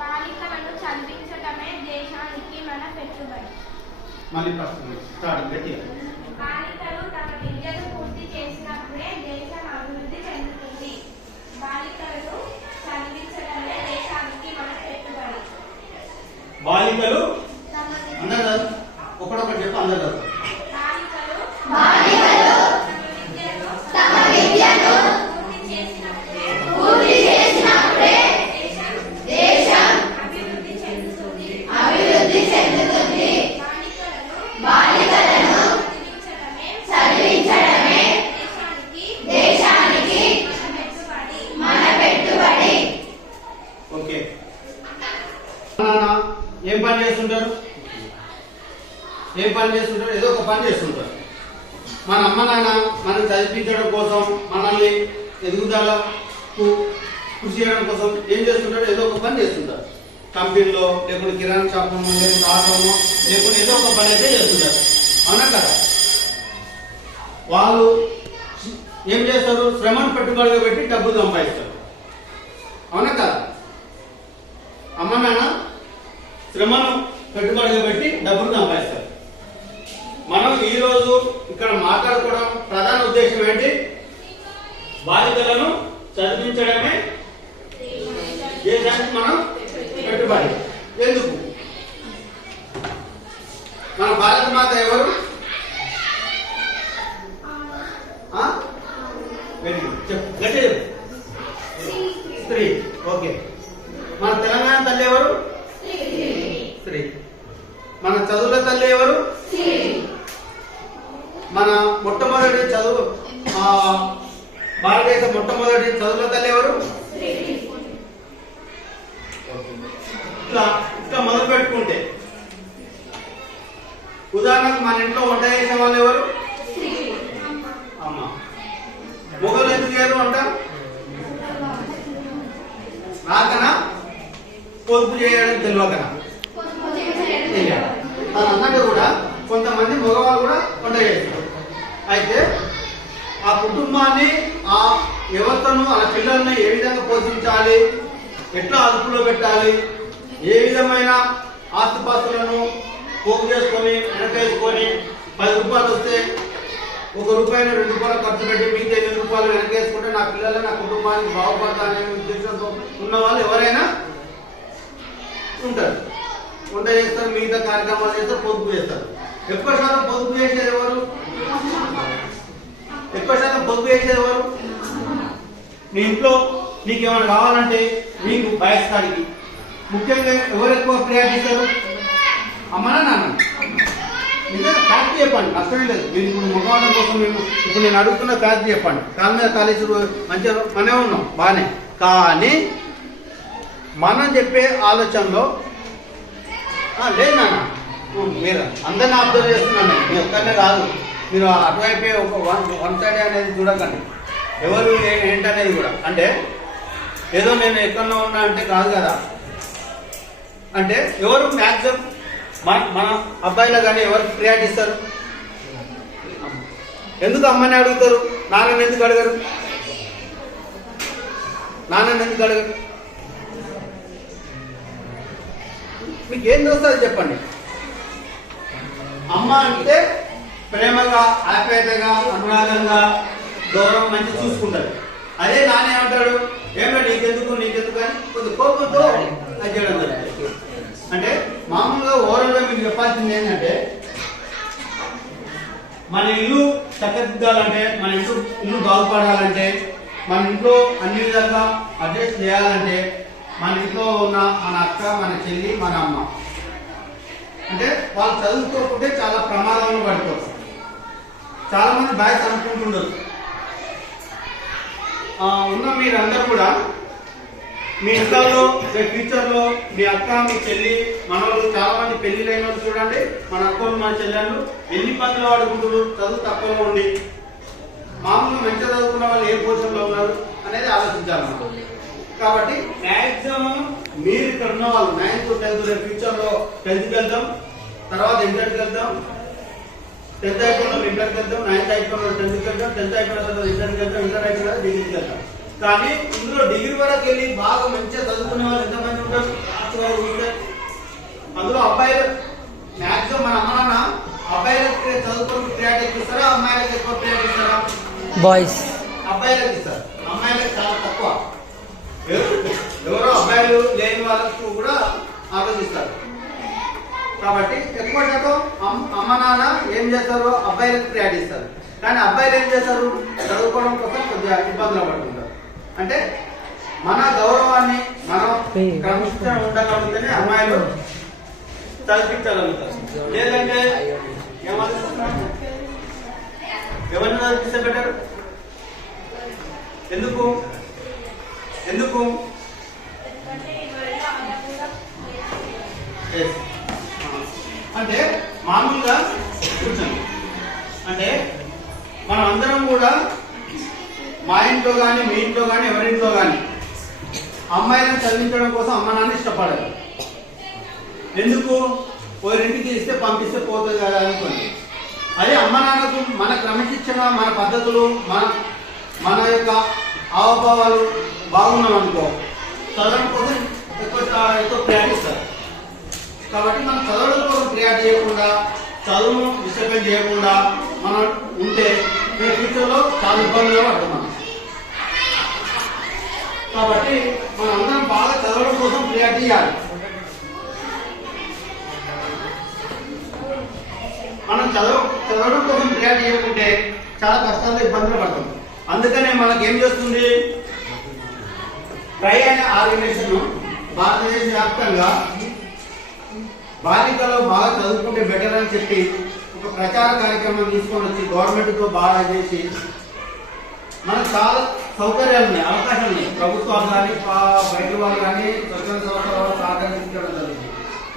బాలికలను చదివించడమే దేశానికి మన పెట్టుబడి. మళ్ళీ స్టార్ట్ గట్టిగా. బాలికలు తమ విద్యను పూర్తి చేసినప్పుడే దేశం అభివృద్ధి చెందుతుంది. బాలికలను చదివించడమే దేశానికి మన పెట్టుబడి. బాలికలు అందరూ ఒకటొకటి చెప్పు. అందరూ బాలికలు తమ విద్యను పూర్తి చేసినప్పుడే దేశం అభివృద్ధి చెందుతుంది. బాలికలను చదివించడమే దేశానికి మన పెట్టుబడి. ఓకే. ఏం పని చేస్తుంటారు? ఏదో ఒక పని చేస్తుంటారు. మన అమ్మ నాన్న మనం చదివించడం కోసం, మనల్ని ఎదుగుదలకు కృషి చేయడం కోసం ఏం చేస్తుంటారు? ఏదో ఒక పని చేస్తుంటారు. కంపెనీలో లేకుంటే కిరాణా షాప్ లేకుంటే ఆటోమో లేకుంటే ఏదో ఒక పని అయితే చేస్తుంటారు. అవునా కదా? వాళ్ళు ఏం చేస్తారు? శ్రమను పెట్టుబడిగా పెట్టి డబ్బులు సంపాదిస్తారు. అవునా కదా? అమ్మ నాన్న శ్రమను పెట్టుబడిగా పెట్టి డబ్బులు సంపాదిస్తారు. మనం ఈరోజు ఇక్కడ మాట్లాడుకోవడం ప్రధాన ఉద్దేశం ఏంటి? బాలికలను చదివించడమే దేశానికి మనం పెట్టుబడి. ఎందుకు? మన భారత మాత ఎవరు? Very good. చెప్పు, గట్టిగా చెప్పు. స్త్రీ. ఓకే. మన తెలంగాణ తల్లి ఎవరు? స్త్రీ. మన చదువుల తల్లి ఎవరు? మన మొట్టమొదటి చదువు భారతదేశ మొట్టమొదటి చదువుల తల్లి ఎవరు? ఇట్లా మొదలు పెట్టుకుంటే ఉదాహరణకు మన ఇంట్లో వంట చేసే వాళ్ళు ఎవరు? అమ్మ. మొగలు ఎందుకు చేయరు వంట? రాకనా? పొదుపు చేయడం తెలియకనా? అన్నట్టు కూడా కొంతమంది మగవాళ్ళు కూడా వంట చేస్తారు. అయితే ఆ కుటుంబాన్ని, ఆ వ్యవస్థను, ఆ పిల్లల్ని ఏ విధంగా పోషించాలి, ఎట్లా అదుపులో పెట్టాలి, ఏ విధమైన ఆస్తిపాస్తులను పోగు చేసుకొని వెనకేసుకొని 10 రూపాయలు వస్తే 1 రూపాయలు 2 రూపాయలు ఖర్చు పెట్టి మిగతా 8 రూపాయలు వెనకేసుకుంటే నా పిల్లలు నా కుటుంబానికి బాగుపడతాననే ఉద్దేశంతో ఉన్న వాళ్ళు ఎవరైనా ఉంటారు. వంట చేస్తారు, మిగతా కార్యక్రమాలు చేస్తారు, పొదుపు చేస్తారు. ఎక్కువ శాతం పొదుపు చేసేది ఎవరు? నీ ఇంట్లో నీకు ఏమైనా కావాలంటే నీకు బయటకాడికి ముఖ్యంగా ఎవరు ఎక్కువ ప్రియారిటీ ఇస్తారు? అమ్మనా నాన్న? నిజంగా ఫ్యాక్టరీ చెప్పండి, నష్టమే లేదు. మీరు ఇప్పుడు మగవాళ్ళ కోసం ఇప్పుడు నేను అడుగుతున్న ఫ్యాక్టరీ చెప్పండి. కాళ్ళ మీద కాలేజీలు మంచిగా మనమే ఉన్నాం బాగానే, కానీ మనం చెప్పే ఆలోచనలో లేదు నాన్న. మీరు అందరినీ అబ్జర్వ్ చేస్తున్నాను, మీ ఒక్కరినే కాదు. మీరు అటువైపే ఒక వన్ సైడ్ అనేది చూడకండి. ఎవరు ఏంటనేది కూడా, అంటే ఏదో నేను ఎక్కడో ఉన్నా అంటే కాదు కదా. అంటే ఎవరు మ్యాక్సిమం మన అబ్బాయిలో కానీ ఎవరికి ప్రియారిటీ ఇస్తారు? ఎందుకు అమ్మని అడుగుతారు? నాన్నని ఎందుకు అడగరు? మీకు ఏం దోస్తుంది చెప్పండి. అమ్మ అంటే ప్రేమగా, ఆప్యాయతగా, అనురాగంగా, గౌరవం మంచి చూసుకుంటారు. అదే నాన్న ఏమంటాడు? ఏమన్నా నీకెందుకు అని కొద్ది కోపంతో అది చేయడం జరుగుతుంది. అంటే మామూలుగా ఓవరాల్గా మీకు చెప్పాల్సింది ఏంటంటే, మన ఇల్లు చక్కదిద్దాలంటే, మన ఇల్లు బాగుపడాలంటే, మన ఇంట్లో అన్ని విధాలుగా అడ్జస్ట్ చేయాలంటే, మన ఇంట్లో ఉన్న మన అక్క, మన చెల్లి, మన అమ్మ అంటే వాళ్ళు చదువుకోకుంటే చాలా ప్రమాదంలో పడిపోతారు. చాలా మంది బాయ్స్ అనుకుంటుండరు. ఉన్న మీరందరూ కూడా మీ ఇంట్లో ఫ్యూచర్లో మీ అక్క, మీ చెల్లి, మనవాళ్ళు చాలా మంది పెళ్లిళ్ళైన వాళ్ళు చూడండి. మన అక్కలు, మన చెల్లెళ్ళు ఎన్ని పనులు ఆడుకుంటారు చదువు తక్కువలో ఉండి. మామూలుగా మంచిగా చదువుకున్న వాళ్ళు ఏ పొజిషన్లో ఉన్నారు అనేది ఆలోచించాలన్నమాట. కాబట్టి మ్యాక్సిమం మీరు ఇక్కడ ఉన్న వాళ్ళు 9th 10th ఫ్యూచర్లో 10th వెళ్తాం, తర్వాత ఇంటర్కి వెళ్తాం, 10th అయిపోయిన ఇంటర్కి వెళ్తాం, 9th అయిపోయిన 10th వెళ్తాం, 10th అయిపోయిన తర్వాత ఇంటర్కి వెళ్తాం, ఇంటర్ అయిపోయిన డిగ్రీకి వెళ్తాం. కానీ ఇందులో డిగ్రీ వరకు వెళ్ళి బాగా మంచిగా చదువుకునే వాళ్ళు ఎంతమంది ఉంటారు? అందులో అబ్బాయిలు మ్యాక్సిమం మన అమ్మ నాన్న అబ్బాయిలకి చదువుకోవడానికి ప్రియారిటీ ఇస్తారా, అమ్మాయిలకు ఎక్కువ ప్రియారిటీ ఇస్తారా? బాయ్స్ అబ్బాయిలకు ఇస్తారు, అమ్మాయిలకు చాలా తక్కువ. ఎవరో అబ్బాయిలు లేని వాళ్ళకు కూడా ఆలోచిస్తారు. కాబట్టి ఎక్కువ శాతం అమ్మ నాన్న ఏం చేస్తారు? అబ్బాయిలకు ప్రియారిటీ ఇస్తారు. కానీ అబ్బాయిలు ఏం చేస్తారు? చదువుకోవడం కోసం కొద్దిగా ఇబ్బందులు పడుతుంటారు. అంటే మన గౌరవాన్ని మనం క్రమశిక్షణ ఉండగలిగితేనే అమ్మాయిలు చదివించగలుగుతారు. లేదంటే ఏమనుకుంటున్నారు? ఎవరిని చదివిస్తే బెటర్? ఎందుకు ఎందుకు అంటే మామూలుగా కూర్చోండి. అంటే మనం అందరం కూడా మా ఇంట్లో కానీ మీ ఇంట్లో కానీ ఎవరింట్లో కానీ అమ్మాయిలను చదివించడం కోసం అమ్మ నాన్న ఇష్టపడరు. ఎందుకు? ఎవరింటికి ఇస్తే పంపిస్తే పోతుంది కదా అనుకోండి. అదే అమ్మ నాన్నకు మన క్రమశిక్షణ, మన పద్ధతులు, మన యొక్క హావభావాలు బాగున్నాం అనుకో, చదవడం కోసం ఎక్కువ ప్రయాణిస్తారు. కాబట్టి మనం చదవడం కోసం ప్రయాణం చేయకుండా, చదువును డిస్టర్బెన్స్ చేయకుండా మనం ఉంటే ఫ్యూచర్లో చాలా ఇబ్బందులు పడుతున్నాం. కాబట్టి మనం అందరం బాగా చదవడం కోసం ప్రయాణం చేయాలి. మనం చదవడం కోసం ప్రయాణం చేయకుంటే చాలా కష్టాలు ఇబ్బందులు పడతాం. అందుకనే మనకి ఏం చేస్తుంది? ట్రై అనే ఆర్గనైజేషన్ భారతదేశ వ్యాప్తంగా బాలికలు బాగా చదువుకుంటే బెటర్ అని చెప్పి ఒక ప్రచార కార్యక్రమం తీసుకొని వచ్చి గవర్నమెంట్తో బాగా చేసి మనకు చాలా సౌకర్యాలు ఉన్నాయి, అవకాశాలు ఉన్నాయి. ప్రభుత్వాలు కానీ బయట వాళ్ళు కానీ స్వచ్ఛంద సంస్థల వాళ్ళు సహకరించడం జరుగుతుంది.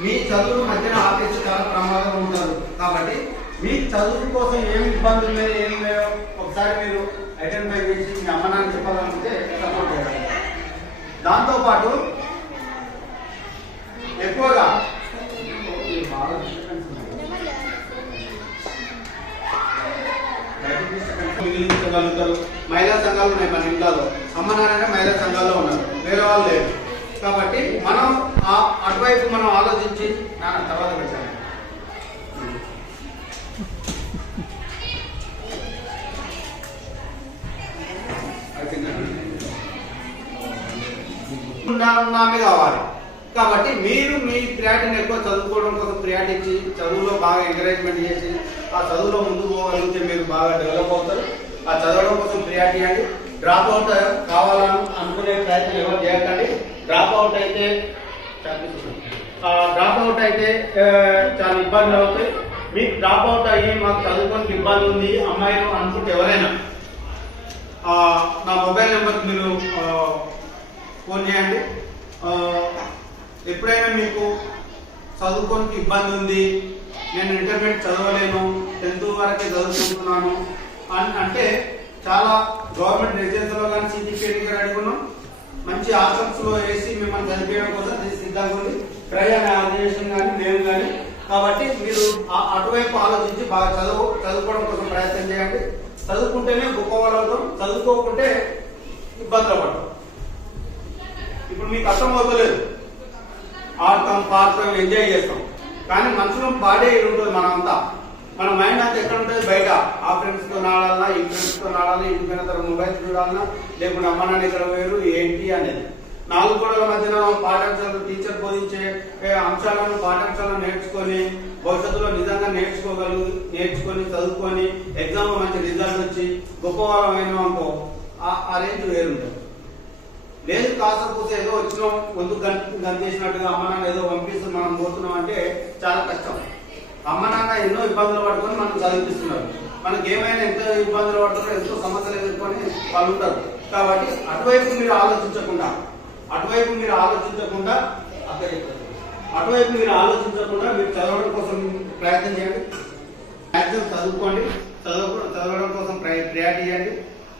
మీ చదువు మధ్యన ఆపేసి చాలా ప్రమాదం ఉంటారు. కాబట్టి మీ చదువు కోసం ఏమి ఇబ్బందులు ఉన్నాయో ఏమి లేవో ఒకసారి మీరు ఐడెంటిఫై చేసి మీ అమ్మ నాన్న చెప్పాలనుకుంటే సపోర్ట్ చేయాలి. దాంతోపాటు ఎక్కువగా మిగిలించగలుగుతారు. మహిళా సంఘాలు ఉన్నాయి మన ఇంట్లో. అమ్మ నాన్న మహిళా సంఘాల్లో ఉన్నారు, వేరే వాళ్ళు లేరు. కాబట్టి మనం అటువైపు మనం ఆలోచించి తర్వాత పెట్టాలి. నామే కావాలి. కాబట్టి మీరు మీ ప్రియారిటీని ఎక్కువ చదువుకోవడం కోసం ప్రియారిటీ ఇచ్చి చదువులో బాగా ఎంకరేజ్మెంట్ చేసి ఆ చదువులో ముందుకు పోగలిగితే మీరు బాగా డెవలప్ అవుతారు. ఆ చదవడం కోసం ప్రియారిటీ ఇవ్వండి. డ్రాప్ అవుట్ కావాలని అనుకునే ప్రయత్నం ఎవరు చేయకండి. డ్రాప్ అవుట్ అయితే చాలా ఇబ్బందులు అవుతాయి. మీకు డ్రాప్ అవుట్ అయ్యి మాకు చదువుకోనికి ఇబ్బంది ఉంది అమ్మాయిలు అనుకుంటే ఎవరైనా నా మొబైల్ నెంబర్కి మీరు ఫోన్ చేయండి. ఎప్పుడైనా మీకు చదువుకోనికి ఇబ్బంది ఉంది, నేను ఇంటర్మీడియట్ చదవలేను, 10th వరకే చదువుకుంటున్నాను అంటే చాలా గవర్నమెంట్ రెసిడెన్స్లో కానీ సిజిపిఎస్కి అడుగున్నాం. మంచి ఆసక్స్లో వేసి మిమ్మల్ని చదివేయడం కోసం సిద్ధంగా ఉంది. ప్రయాణ ఆర్గనైజేషన్ కానీ మేము కానీ. కాబట్టి మీరు అటువైపు ఆలోచించి బాగా చదువుకోవడం కోసం ప్రయత్నం చేయండి. చదువుకుంటేనే గొప్ప వాళ్ళతో, చదువుకోకుంటే ఇబ్బందులు పడతాం. ఇప్పుడు మీకు అర్థం అవ్వలేదు, ఆడతాం, పాడతాం, ఎంజాయ్ చేస్తాం. కానీ మనసులో బాడీ ఉంటుంది మనంతా. మన మైండ్ అంతా ఎక్కడ ఉంటుంది? బయట. ఆ ఫ్రెండ్స్తో నాడాలన్నా, ఈ ఫ్రెండ్స్తో నాడాలి, ఇంటిపోయిన తర్వాత మొబైల్ చూడాలన్నా, లేకుంటే అమ్మ నాన్న ఇక్కడ వేరు ఏంటి అనేది. 4 గోడల మధ్యన పాఠ్యాంశాలు టీచర్ బోధించే అంశాలను పాఠ్యాంశాలను నేర్చుకొని భవిష్యత్తులో నిజంగా నేర్చుకొని చదువుకొని ఎగ్జామ్లో మంచి రిజల్ట్ వచ్చి గొప్పవాళ్ళమైన అనుకో ఆ రేంజ్ వేరుంటుంది. లేదు కాసపూస ఏదో వచ్చినాం ముందు గంతేసినట్టుగా అమ్మ నాన్న ఏదో పంపిస్తూ మనం పోతున్నాం అంటే చాలా కష్టం. అమ్మ నాన్న ఎన్నో ఇబ్బందులు పడుకొని మనం చదివిస్తున్నారు. మనకి ఏమైనా ఎంత ఇబ్బందులు పడుతున్నారో ఎంతో సమస్యలు ఎదుర్కొని వాళ్ళు ఉంటారు. కాబట్టి అటువైపు మీరు ఆలోచించకుండా మీరు చదవడం కోసం ప్రయత్నం చేయండి. మ్యాక్సిమం చదువుకోండి. చదవడం కోసం ప్రయారిటీ చేయండి.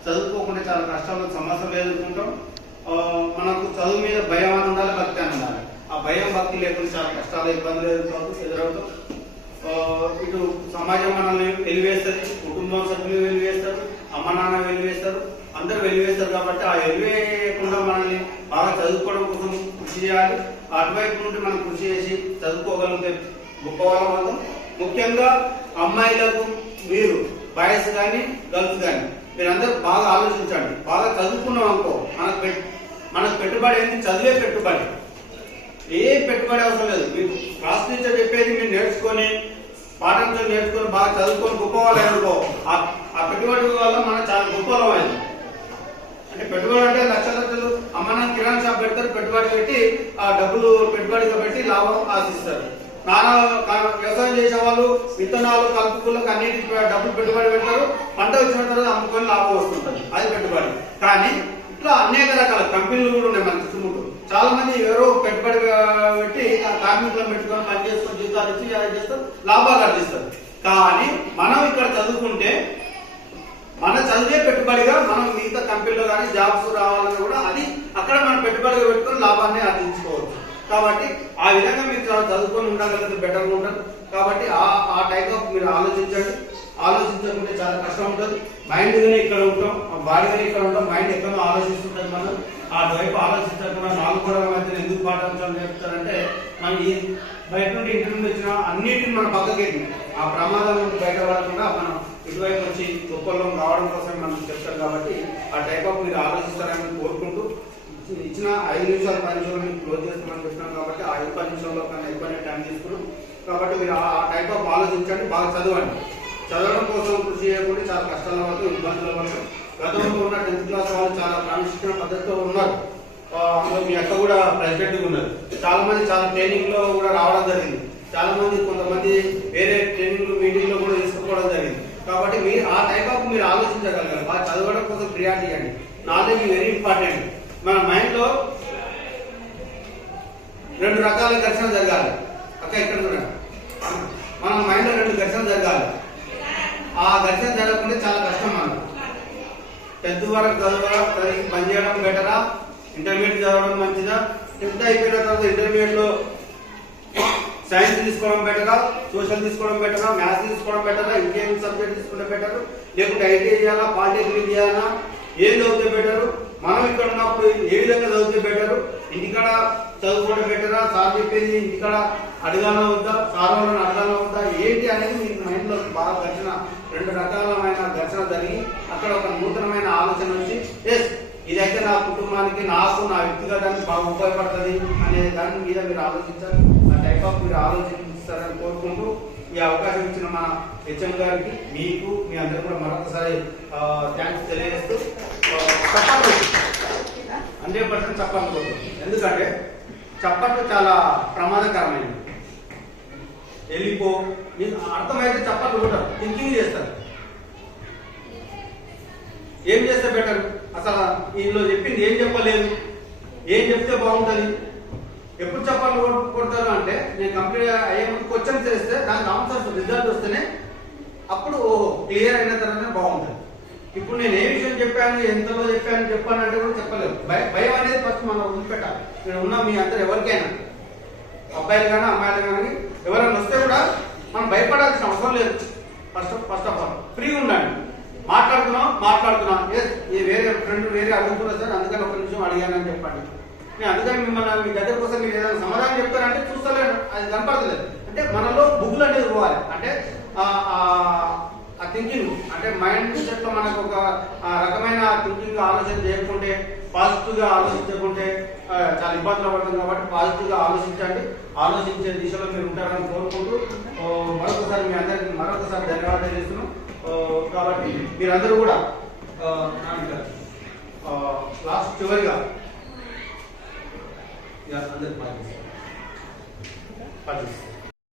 చదువుకోకుండా చాలా కష్టాలు సమస్యలు ఎదుర్కొంటాం. మనకు చదువు మీద భయం అని ఉండాలి, భక్తి అని ఉండాలి. ఆ భయం భక్తి లేకుండా చాలా కష్టాలు ఇబ్బందులు ఎదురవుతాం. ఇటు సమాజం మనల్ని వెలివేస్తుంది, కుటుంబం సభ్యులు వెలివేస్తారు, అమ్మ నాన్న వెలివేస్తారు, అందరూ వెలివేస్తారు. కాబట్టి ఆ వెలివేయకుండా మనల్ని బాగా చదువుకోవడం కోసం కృషి చేయాలి. అటువైపు నుండి మనం కృషి చేసి చదువుకోగలిగితే గొప్పవాళ్ళం అవుతాం. ముఖ్యంగా అమ్మాయిలకు మీరు బాయ్స్ కానీ గర్ల్స్ కానీ మీరందరూ బాగా ఆలోచించండి. బాగా చదువుకున్నాం అనుకో మనకు పెట్టుబడి ఏంటి? చదివే పెట్టుబడి. ఏం పెట్టుబడి అవసరం లేదు. మీకు క్లాస్ టీచర్ చెప్పేది మీరు నేర్చుకొని పాఠాంశాలు నేర్చుకొని బాగా చదువుకొని గొప్పవాళ్ళు అనుకో ఆ పెట్టుబడి వల్ల మనం చాలా గొప్పవాళ్ళం అయింది. అంటే పెట్టుబడి అంటే లక్షలు అమ్మ కిరాణా షాప్ పెడతారు, పెట్టుబడి పెట్టి ఆ డబ్బులు పెట్టుబడిగా పెట్టి లాభం ఆశిస్తారు. వ్యవసాయం చేసే వాళ్ళు విత్తనాలు కలుపుకులకు అన్నిటి డబ్బులు పెట్టుబడి పెడతారు, పంట వచ్చిన తర్వాత అమ్ముకొని లాభం వస్తుంటుంది, అది పెట్టుబడి. కానీ ఇట్లా అనేక రకాల కంపెనీలు కూడా ఉన్నాయి మన చుట్టుముట్టు. చాలా మంది ఎవరో పెట్టుబడి పెట్టి కార్మికులను పెట్టుకొని పని చేసుకొని జీతాలు ఇచ్చి అది చేస్తారు, లాభాలు ఆర్జిస్తారు. కానీ మనం ఇక్కడ చదువుకుంటే మన చదివే పెట్టుబడిగా మనం మిగతా కంపెనీలో కానీ జాబ్స్ రావాలని కూడా అది అక్కడ మనం పెట్టుబడిగా పెట్టుకొని లాభాన్ని ఆర్జించుకోవచ్చు. కాబట్టి ఆ విధంగా మీరు చదువుకొని ఉండగలిగితే బెటర్గా ఉంటుంది. కాబట్టి ఆ టైప్ ఆఫ్ మీరు ఆలోచించండి. ఆలోచించకుంటే చాలా కష్టం ఉంటుంది. మైండ్ గానే ఇక్కడ ఉంటాం, బాడీ గానే ఇక్కడ ఉంటాం, మైండ్ ఎక్కడో ఆలోచిస్తుంటుంది. మనం అటువైపు ఆలోచించకుండా 4 గోడల మధ్య ఎందుకు పాఠాంశాలు నేర్పుతారంటే మనం ఈ బయట నుండి ఇంటి నుండి వచ్చిన అన్నిటిని మనం పక్కకెట్టి ఆ ప్రమాదం నుండి బయటపడకుండా మనం ఇటువైపు వచ్చి గొప్పలో రావడం కోసం మనం చెప్తారు. కాబట్టి ఆ టైప్ ఆఫ్ మీరు ఆలోచిస్తారని కోరుకుంటూ ఇచ్చిన 5 నిమిషాలు 10 నిమిషాలు మీకు క్లోజ్ చేస్తామని చెప్తున్నాం. కాబట్టి ఆ 5-10 నిమిషాల్లో కన్నా ఎక్కువనే టైం తీసుకున్నాం. కాబట్టి మీరు ఆ టైప్ ఆఫ్ ఆలోచించండి, బాగా చదవండి. చదవడం కోసం కృషి చేయకుండా చాలా కష్టాల వరకు ఇబ్బందుల వరకు గతంలో ఉన్న 10th క్లాస్ వాళ్ళు చాలా క్రమశిక్షణ పద్ధతిలో ఉన్నారు. మీ అక్క కూడా ప్రెసిడెంట్గా ఉన్నారు. చాలా మంది చాలా ట్రైనింగ్ లో కూడా రావడం జరిగింది. చాలా మంది కొంతమంది వేరే ట్రైనింగ్ మీటింగ్ లో కూడా తీసుకోవడం జరిగింది. కాబట్టి మీరు ఆ టైప్ ఆఫ్ మీరు ఆలోచించగలగాలి. బాగా చదవడం కోసం ప్రియారిటీ ఇవ్వండి. Knowledge very important. మన మైండ్ లో 2 రకాల ఘర్షణ జరగాలి. అక్క ఇక్కడ కూడా మన మైండ్ లో 2 ఘర్షణ జరగాలి. ఆ ఘర్షణ జరగకుండా చాలా కష్టం. మనం 10th వరకు చదవడం పని చేయడం బెటరా, ఇంటర్మీడియట్ చదవడం మంచిదా, 10th అయిపోయిన తర్వాత ఇంటర్మీడియట్ లో సైన్స్ తీసుకోవడం బెటరా, సోషల్ తీసుకోవడం బెటరా, మ్యాథ్స్ తీసుకోవడం బెటరా, ఇంకేం సబ్జెక్ట్ తీసుకుంటే బెటర్, లేకుంటే ఐటీఐ చేయాలా, పాలిటెక్నిక్ చేయాలా, ఏం చదివితే బెటరు, మనం ఇక్కడ ఉన్నప్పుడు ఏ విధంగా చదివితే బెటరు, ఇంటికాడ చదువుకోవడం బెటరా, సార్ చెప్పేది ఇంటికాడ అడగాలో వద్దా, సార్ వాళ్ళని అడగాలో వద్దా, ఏంటి అనేది మీ మైండ్ లో బాగా ఘర్షణ 2 రకాలమైన ఘర్షణ జరిగి అక్కడ ఒక నూతనమైన ఆలోచన వచ్చి ఎస్ ఇదైతే నా కుటుంబానికి, నాకు, నా వ్యక్తిగతానికి బాగా ఉపయోగపడుతుంది అనే దాని మీద మీరు ఆలోచించాలి. ఆ టైప్ ఆఫ్ మీరు ఆలోచిస్తారని కోరుకుంటూ ఈ అవకాశం ఇచ్చిన మన హెచ్ఎం గారికి, మీకు, మీ అందరూ కూడా మరొకసారి థ్యాంక్స్ తెలియజేస్తూ 100% చప్పట్లు. ఎందుకంటే చప్పట్లు చాలా ప్రమాదకరమైనవి. వెళ్ళిపో అర్థమైతే చప్పట్లు కొట్టారు, థింకింగ్ చేస్తారు. ఏం చేస్తే బెటర్, అసలు వీళ్ళు చెప్పింది ఏం చెప్పలేదు, ఏం చెప్తే బాగుంటుంది, ఎప్పుడు చప్పట్లు కొడతారు అంటే నేను కంప్లీట్ అయ్యే ముందు క్వశ్చన్స్ చేస్తే దానికి ఆన్సర్స్ రిజల్ట్ వస్తేనే అప్పుడు ఓహో క్లియర్ అయిన తర్వాతనే బాగుంటుంది. ఇప్పుడు నేను ఏ విషయం చెప్పాను, ఎంతలో చెప్పాను అంటే కూడా చెప్పలేదు. భయం అనేది ఫస్ట్ మనం వదిలిపెట్టాలి. ఇక్కడ ఉన్న మీ అందరు ఎవరికైనా, అబ్బాయిలు కానీ అమ్మాయిలు కానీ ఎవరైనా వస్తే కూడా మనం భయపడాల్సిన అవసరం లేదు. ఫస్ట్ ఆఫ్ ఆల్ ఫ్రీగా ఉండండి. మాట్లాడుతున్నాం వేరే ఫ్రెండ్ వేరే అడుగుతున్నారు సార్, అందుకని 1 నిమిషం అడిగానని చెప్పండి. నేను అందుకని మిమ్మల్ని మీ దగ్గర కోసం మీరు ఏదైనా సమాధానం చెప్తారంటే చూస్తలేను, అది కనపడలేదు. అంటే మనలో బుగ్గులు అనేది పోవాలి. అంటే ఆ థింకింగ్ అంటే మైండ్ సెట్ లో మనకు ఒక రకమైన థింకింగ్ ఆలోచన చేయకుంటే, పాజిటివ్ గా ఆలోచించకుంటే చాలా ఇబ్బందులు పడుతుంది. కాబట్టి పాజిటివ్ గా ఆలోచించండి. ఆలోచించే దిశలో మీరు ఉంటారని కోరుకుంటూ మరొకసారి మీ అందరికి మరొకసారి ధన్యవాదాలు తెలియజేస్తున్నాం. కాబట్టి మీరందరూ కూడా లాస్ట్ చివరిగా అందరికి పాటిస్తారు.